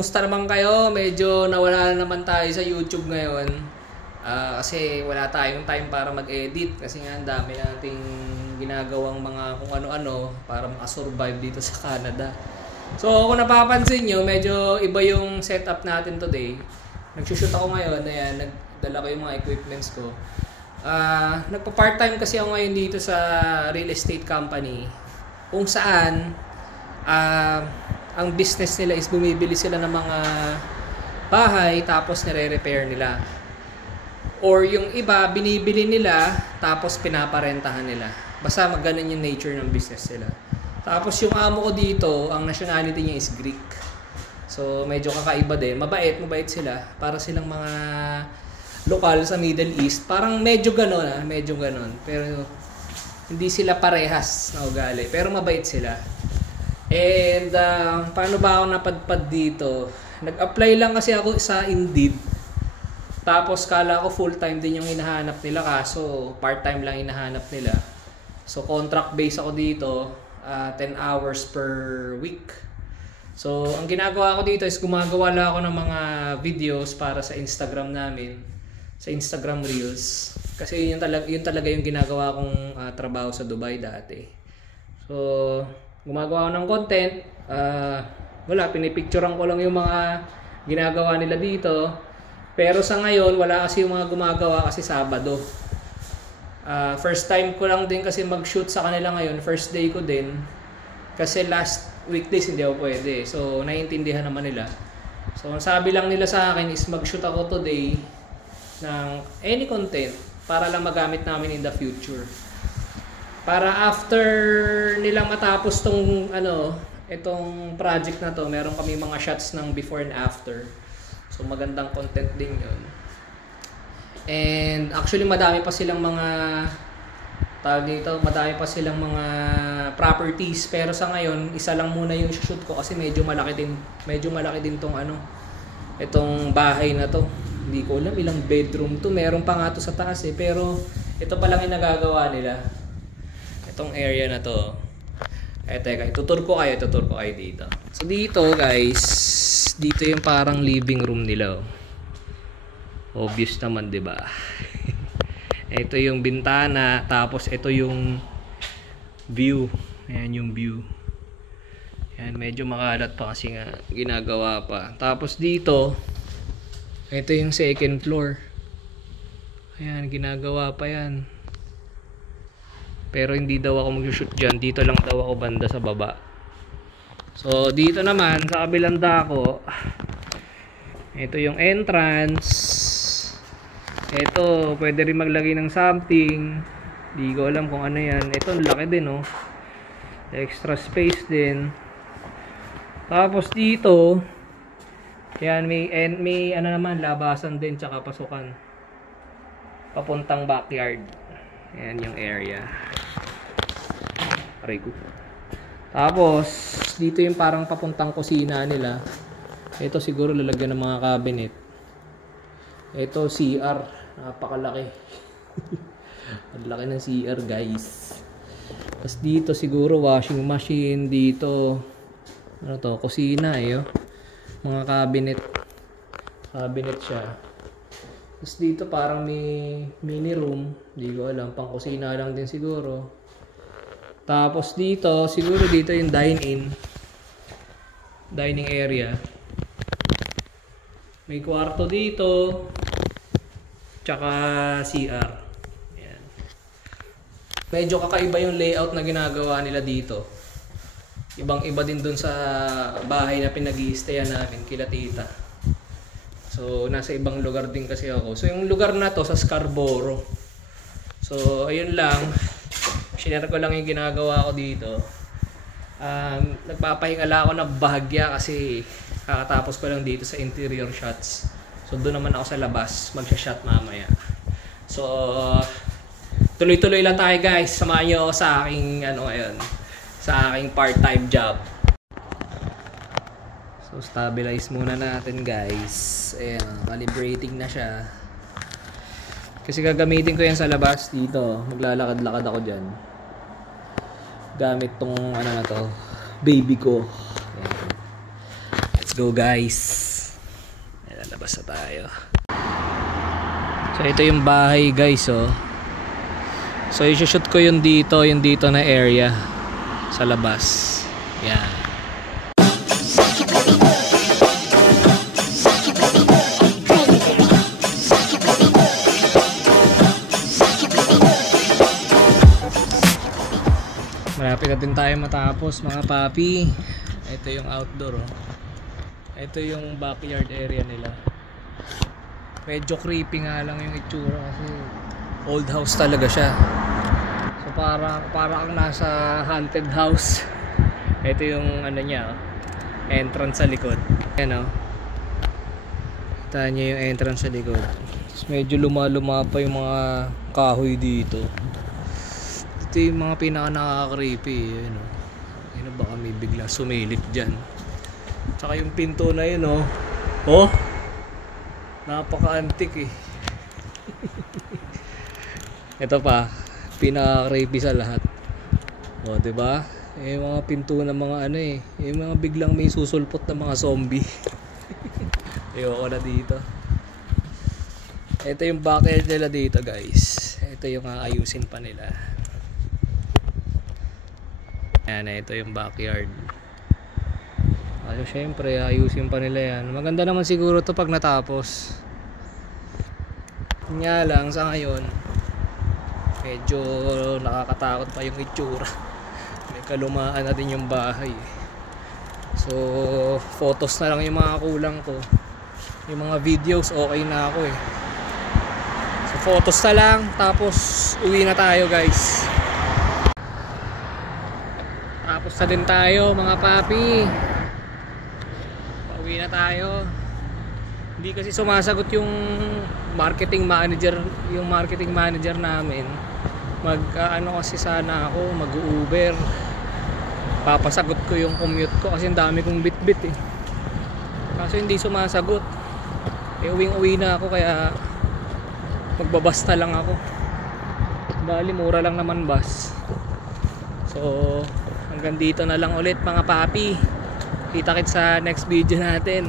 kamusta naman kayo? Medyo nawala na naman tayo sa YouTube ngayon. Kasi wala tayong time para mag-edit. Kasi nga ang dami nating ginagawang mga kung ano-ano para makasurvive dito sa Canada. So kung napapansin nyo, medyo iba yung setup natin today. Nagsushoot ako ngayon. Ayan, nagdala ko yung mga equipments ko. Nagpa-part-time kasi ako ngayon dito sa real estate company. Kung saan ang business nila is bumibili sila ng mga bahay tapos nire-repair nila. Or yung iba, binibili nila tapos pinaparentahan nila. Basta magganon yung nature ng business nila. Tapos yung amo ko dito, ang nationality niya is Greek. So medyo kakaiba din. Mabait sila. Para silang mga lokal sa Middle East. Parang medyo ganon medyo ganon. Pero hindi sila parehas na ugali. Pero mabait sila. And paano ba ako napadpad dito? Nag-apply lang kasi ako sa Indeed. Tapos kala ko full-time din yung hinahanap nila, kaso part-time lang hinahanap nila. So contract base ako dito, 10 hours per week. So ang ginagawa ko dito is gumagawa lang ako ng mga videos para sa Instagram namin, sa Instagram Reels. Kasi yun talaga yung ginagawa kong trabaho sa Dubai dati. So gumagawa ako ng content, pinipicturean ko lang yung mga ginagawa nila dito. Pero sa ngayon, wala kasi yung mga gumagawa kasi Sabado. First time ko lang din kasi mag-shoot sa kanila ngayon, first day ko din. Kasi last weekdays hindi ako pwede. So naiintindihan naman nila. So ang sabi lang nila sa akin is mag-shoot ako today ng any content para lang magamit namin in the future. Para after nilang matapos itong project na to, meron kami mga shots ng before and after. So magandang content din 'yon. And actually madami pa silang mga properties, pero sa ngayon isa lang muna yung shoot ko kasi medyo malaki din tong itong bahay na to. Hindi ko alam ilang bedroom to. Meron pa nga to sa taas pero ito pa lang yung nagagawa nila. Itong area na to. Teka, tutur ko kayo dito. So dito guys, dito yung parang living room nila. Obvious naman, 'di ba? Ito yung bintana, tapos ito yung view. Ayan yung view. Ayan, medyo makalat pa kasi nga ginagawa pa. Tapos dito, ito yung second floor. Ayan, ginagawa pa 'yan. Pero hindi daw ako mag-shoot dyan. Dito lang daw ako banda sa baba. So dito naman sa kabilang dako, ito yung entrance. Ito pwede rin maglagay ng something. Hindi ko alam kung ano yan. Ito laki din extra space din. Tapos dito, yan may labasan din tsaka pasukan papuntang backyard. Yan yung area. Tapos dito yung parang papuntang kusina nila. Ito siguro lalagyan ng mga cabinet. Ito CR, napakalaki. Ang laki ng CR guys. Tapos dito siguro washing machine. Dito kusina mga cabinet siya. Tapos dito parang may mini room. Hindi ko alam, pang kusina lang din siguro. Tapos dito, siguro dito yung dining area. May kwarto dito. Tsaka CR. Ayan. Medyo kakaiba yung layout na ginagawa nila dito. Ibang-iba din dun sa bahay na pinag-i-stayan namin, kila tita. So, nasa ibang lugar din kasi ako. So, yung lugar na to sa Scarborough. So, ayun lang. Shinare ko lang yung ginagawa ko dito. Nagpapahinga ako ng bahagya kasi kakatapos ko lang dito sa interior shots. So, doon naman ako sa labas. Magsha-shot mamaya. So, tuloy-tuloy lang tayo guys. Samahan nyo ako sa aking, sa aking part-time job. So, stabilize muna natin guys. Ayan, calibrating na siya. Kasi gagamitin ko yan sa labas dito. Maglalakad-lakad ako dyan. Gamit tong baby ko. Ayan. Let's go guys. Lalabas na tayo. So ito yung bahay guys oh. So i-shoot ko yung dito na area sa labas. Yan. Malapit na din tayo matapos mga papi. Ito yung outdoor oh. Ito yung backyard area nila. Medyo creepy nga lang yung itsura kasi old house talaga siya. So para kang nasa haunted house. Ito yung ano niya oh, entrance sa likod. Ayan oh. Kita niyo yung entrance sa likod. Medyo luma-luma pa yung mga kahoy dito. Ito yung mga pinaka nakaka-creepy, yun, oh. Baka may bigla sumilip dyan. Tsaka yung pinto na yun oh. Oh, napaka-antik eh. Ito pa, pinaka-creepy sa lahat. Oh, diba? Yung mga pinto ng mga ano eh, yung mga biglang may susulpot na mga zombie. Ayoko na dito. Ito yung backyard nila dito guys. Ito yung aayusin pa nila. Ayan, ito yung backyard. Also syempre ayusin pa nila yan. Maganda naman siguro to pag natapos. Nga lang sa ngayon medyo nakakatakot pa yung itsura. May kalumaan na din yung bahay. So photos na lang yung mga kulang ko. Yung mga videos okay na ako eh. So photos na lang tapos uwi na tayo guys. Tapos na din tayo mga papi. Pauwi na tayo. Hindi kasi sumasagot yung marketing manager namin. Ano kasi sana ako mag-Uber. Papasagot ko yung commute ko kasi ang dami kong bit-bit eh. Kaso hindi sumasagot. Uwing-uwi na ako kaya magbabasta lang ako. Bali mura lang naman bus. So hanggang dito na lang ulit mga papi. Kita-kits sa next video natin.